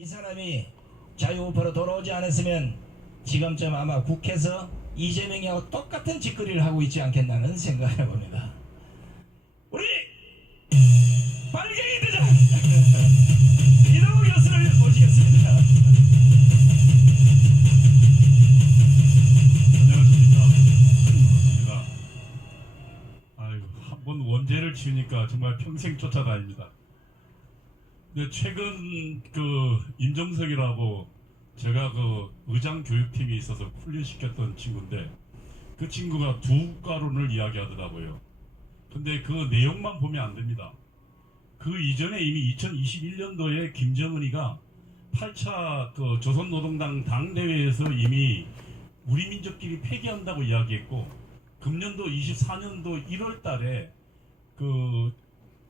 이 사람이 자유우파로 돌아오지 않았으면 지금쯤 아마 국회에서 이재명이하고 똑같은 짓거리를 하고 있지 않겠나는 생각을 해봅니다. 우리 발갱이 대장 이동욱 교수를 모시겠습니다. 안녕하십니까. 반갑습니다. 아이고, 한 번 원죄를 지으니까 정말 평생 쫓아다닙니다. 근데 최근 임종석이라고 제가 의장 교육팀이 있어서 훈련시켰던 친구인데 그 친구가 두 국가론을 이야기하더라고요. 근데 그 내용만 보면 안 됩니다. 그 이전에 이미 2021년도에 김정은이가 8차 조선노동당 당대회에서 이미 우리 민족끼리 폐기한다고 이야기했고, 금년도 24년도 1월 달에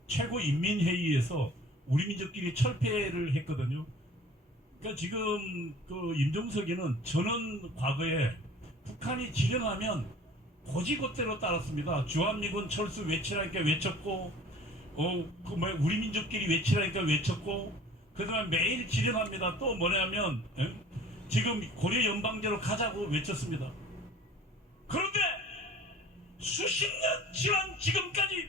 최고인민회의에서 우리 민족끼리 철폐를 했거든요. 그러니까 지금 임종석이는 저는 과거에 북한이 지령하면 고지곳대로 따랐습니다. 주한미군 철수 외치라니까 외쳤고, 우리 민족끼리 외치라니까 외쳤고, 그 다음에 매일 지령합니다. 또 뭐냐면 지금 고려 연방제로 가자고 외쳤습니다. 그런데 수십 년 지난 지금까지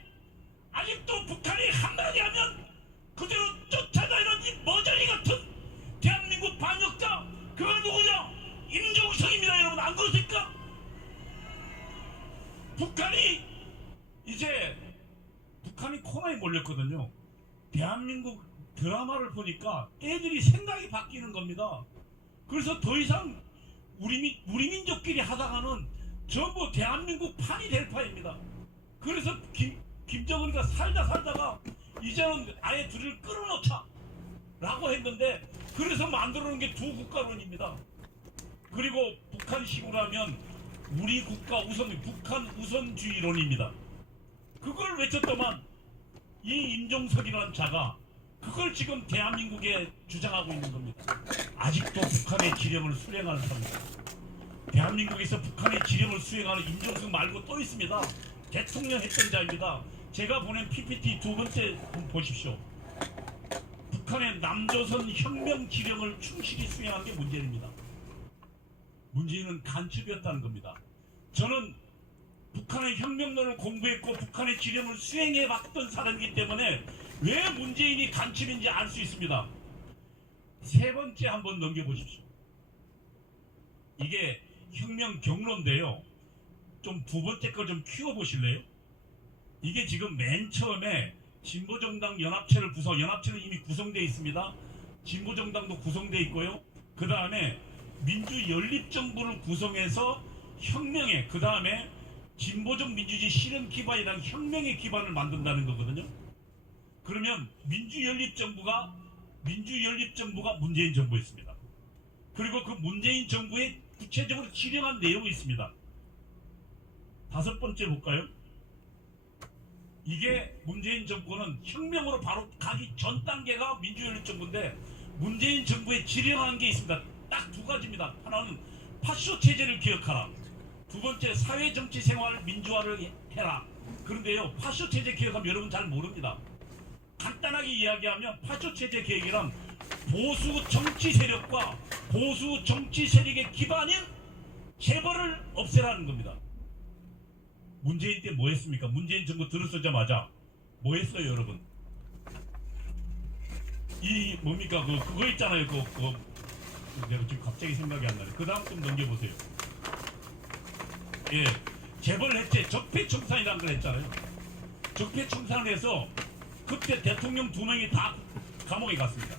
아직도 북한이 한마디 하면 그대로 쫓아다니는 이 머저리 같은 대한민국 반역자, 그가 누구냐? 임종석입니다. 여러분, 안 그러십니까? 북한이 코너에 몰렸거든요. 대한민국 드라마를 보니까 애들이 생각이 바뀌는 겁니다. 그래서 더 이상 우리 민족끼리 하다가는 전부 대한민국 판이 될 파입니다. 그래서 김정은이가 살다가 이제는 아예 둘을 끌어놓자 라고 했는데, 그래서 만들어 놓은 게 두 국가론입니다. 그리고 북한식으로 하면 우리 국가 우선, 북한 우선주의론입니다. 그걸 외쳤더만 이 임종석이라는 자가 그걸 지금 대한민국에 주장하고 있는 겁니다. 아직도 북한의 지령을 수행하는 사람입니다. 대한민국에서 북한의 지령을 수행하는 임종석 말고 또 있습니다. 대통령 했던 자입니다. 제가 보낸 PPT 두 번째 보십시오. 북한의 남조선 혁명 지령을 충실히 수행한 게 문재인입니다. 문재인은 간첩이었다는 겁니다. 저는 북한의 혁명론을 공부했고 북한의 지령을 수행해 봤던 사람이기 때문에 왜 문재인이 간첩인지 알 수 있습니다. 세 번째 한번 넘겨보십시오. 이게 혁명 경로인데요. 좀 두 번째 거 좀 키워보실래요? 이게 지금 맨 처음에 진보정당 연합체는 이미 구성되어 있습니다. 진보정당도 구성되어 있고요. 그 다음에 민주연립정부를 구성해서 혁명에, 그 다음에 진보적 민주주의 실현 기반이라는 혁명의 기반을 만든다는 거거든요. 그러면 민주연립정부가 문재인 정부였습니다. 그리고 그 문재인 정부의 구체적으로 지령한 내용이 있습니다. 다섯 번째 볼까요? 이게 문재인 정부는 혁명으로 바로 가기 전 단계가 민주연립정부인데 문재인 정부에 지령한 게 있습니다. 딱 두 가지입니다. 하나는 파쇼 체제를 개혁하라. 두 번째, 사회정치생활 민주화를 해라. 그런데요, 파쇼 체제 개혁하면 여러분 잘 모릅니다. 간단하게 이야기하면 파쇼 체제 개혁이란 보수 정치 세력과 보수 정치 세력의 기반인 재벌을 없애라는 겁니다. 문재인 때 뭐 했습니까? 문재인 정부 들어서자마자 뭐 했어요, 여러분? 이 뭡니까? 그거 있잖아요. 내가 지금 갑자기 생각이 안 나네. 그 다음 좀 넘겨보세요. 예, 재벌 해체, 적폐청산이라는 걸 했잖아요. 적폐청산을 해서 그때 대통령 2명이 다 감옥에 갔습니다.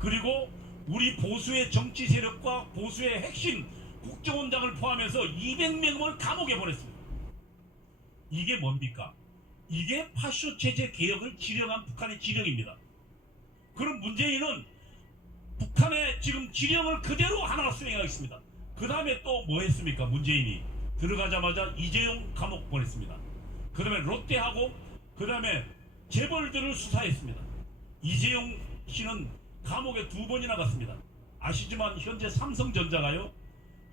그리고 우리 보수의 정치 세력과 보수의 핵심 국정원장을 포함해서 200명을 감옥에 보냈습니다. 이게 뭡니까? 이게 파쇼 체제 개혁을 지령한 북한의 지령입니다. 그럼 문재인은 북한의 지금 지령을 그대로 하나 수행하겠습니다. 그 다음에 또 뭐 했습니까? 문재인이 들어가자마자 이재용 감옥 보냈습니다. 그 다음에 롯데하고 그 다음에 재벌들을 수사했습니다. 이재용 씨는 감옥에 2번이나 갔습니다. 아시지만 현재 삼성전자가요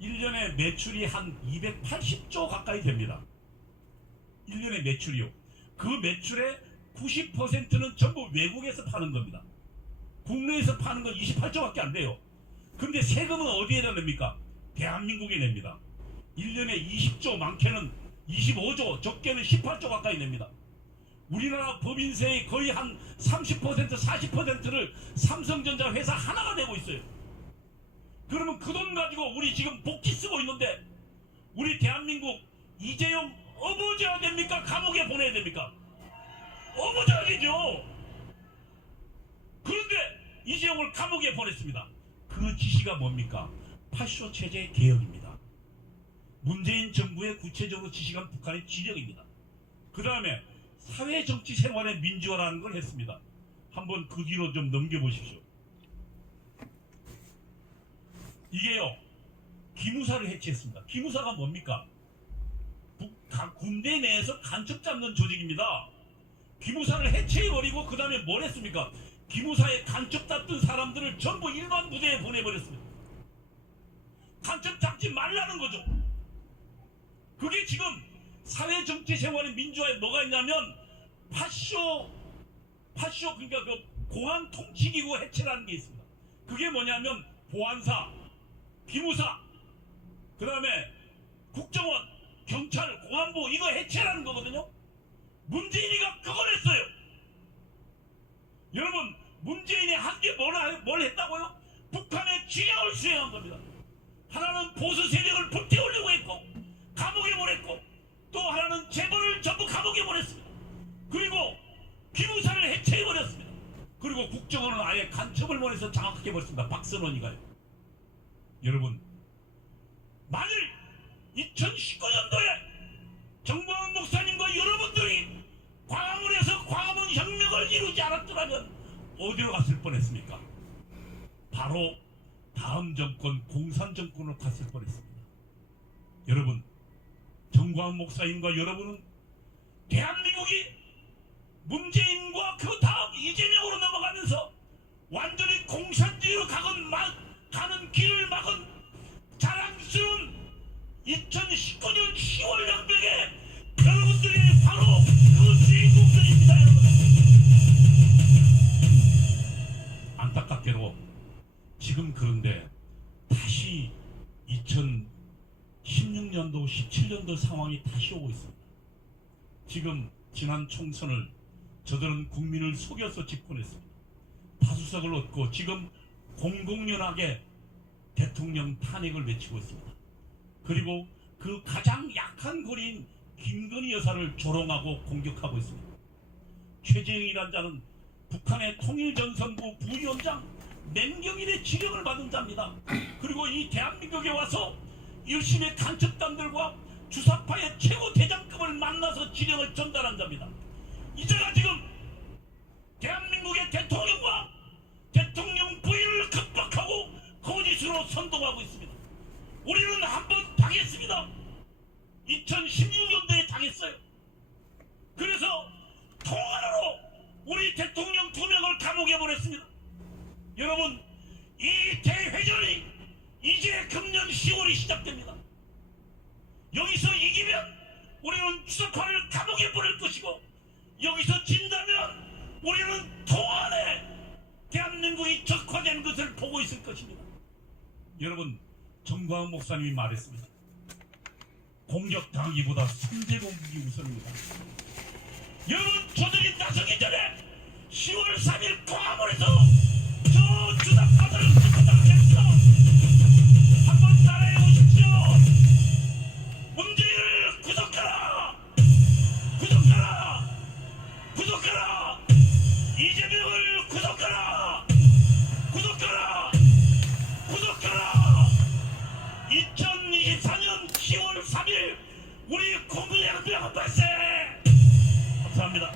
1년에 매출이 한 280조 가까이 됩니다. 1년의 매출이요. 그 매출의 90%는 전부 외국에서 파는 겁니다. 국내에서 파는 건 28조밖에 안 돼요. 근데 세금은 어디에다 냅니까? 대한민국에 냅니다. 1년에 20조, 많게는 25조, 적게는 18조 가까이 냅니다. 우리나라 법인세의 거의 한 30%, 40%를 삼성전자 회사 하나가 내고 있어요. 그러면 그 돈 가지고 우리 지금 복지 쓰고 있는데 우리 대한민국 이재용 어부져야 됩니까? 감옥에 보내야 됩니까? 어부져야 되죠. 그런데 이재용을 감옥에 보냈습니다. 그 지시가 뭡니까? 8쇼 체제 개혁입니다. 문재인 정부의 구체적으로 지시한 북한의 지령입니다. 그 다음에 사회정치 생활의 민주화라는 걸 했습니다. 한번 그 뒤로 좀 넘겨보십시오. 이게요, 기무사를 해체했습니다. 기무사가 뭡니까? 군대 내에서 간첩 잡는 조직입니다. 기무사를 해체해버리고 그 다음에 뭘 했습니까? 기무사에 간첩 잡던 사람들을 전부 일반 부대에 보내버렸습니다. 간첩 잡지 말라는 거죠. 그게 지금 사회정치 생활의 민주화에 뭐가 있냐면 파쇼 그러니까 그 공안 통치기구 해체라는 게 있습니다. 그게 뭐냐면 보안사, 기무사, 그 다음에 국정원, 경찰, 공안부 이거 해체라는 거거든요. 문재인이가 그걸 했어요. 여러분, 문재인이 한 게 뭘 했다고요? 북한의 지령을 수행한 겁니다. 하나는 보수 세력을 불태우려고 했고 감옥에 보냈고 또 하나는 재벌을 전부 감옥에 보냈습니다. 그리고 기무사를 해체해버렸습니다. 그리고 국정원은 아예 간첩을 보내서 장악해 버렸습니다. 박선원이가요. 여러분, 만일 2019년도에 정광훈 목사님과 여러분들이 광화문에서 광화문 혁명을 이루지 않았더라면 어디로 갔을 뻔했습니까? 바로 다음 정권 공산 정권으로 갔을 뻔했습니다. 여러분, 정광훈 목사님과 여러분은 대한민국이 문재인과 그 다음 이재명으로 넘어가면서 완전히 공산주의로 가는 길을 막은 자랑스러운 2019년 10월 혁명에 여러분들이 바로 그 주인공들입니다. 여러분, 안타깝게도 지금 그런데 다시 2016년도 17년도 상황이 다시 오고 있습니다. 지금 지난 총선을 저들은 국민을 속여서 집권했습니다. 다수석을 얻고 지금 공공연하게 대통령 탄핵을 외치고 있습니다. 그리고 그 가장 약한 고리인 김건희 여사를 조롱하고 공격하고 있습니다. 최재형이라는 자는 북한의 통일전선부 부위원장 맹경일의 지령을 받은 자입니다. 그리고 이 대한민국에 와서 열심히 간첩단들과 주사파의 최고 대장급을 만나서 지령을 전달한 자입니다. 이제가 지금 대한민국의 대통령과 대통령 부인을 급박하고 거짓으로 선동하고 있습니다. 우리는 한번 당했습니다. 2016년도에 당했어요. 그래서 통화로 우리 대통령 2명을 감옥에 보냈습니다. 여러분, 이 대회전이 이제 금년 10월이 시작됩니다. 여기서 이기면 우리는 주석파를 감옥에 보낼 것이고 여기서 진다면 우리는 통안에 대한민국이 적화된 것을 보고 있을 것입니다. 여러분, 정광훈 목사님이 말했습니다. 공격당하기보다 선제 공격이 우선입니다. 여러분, 저들이 나서기 전에 10월 3일 광화문에서 저 주당파들을 구속하겠어. 한번 따라해 보십시오. 문재인을 구속하라. 구속하라. 구속하라. 이재명을 구속하라. 구속하라. 구속하라. 2024년 10월 3일 우리 국민혁명 발생. 감사합니다.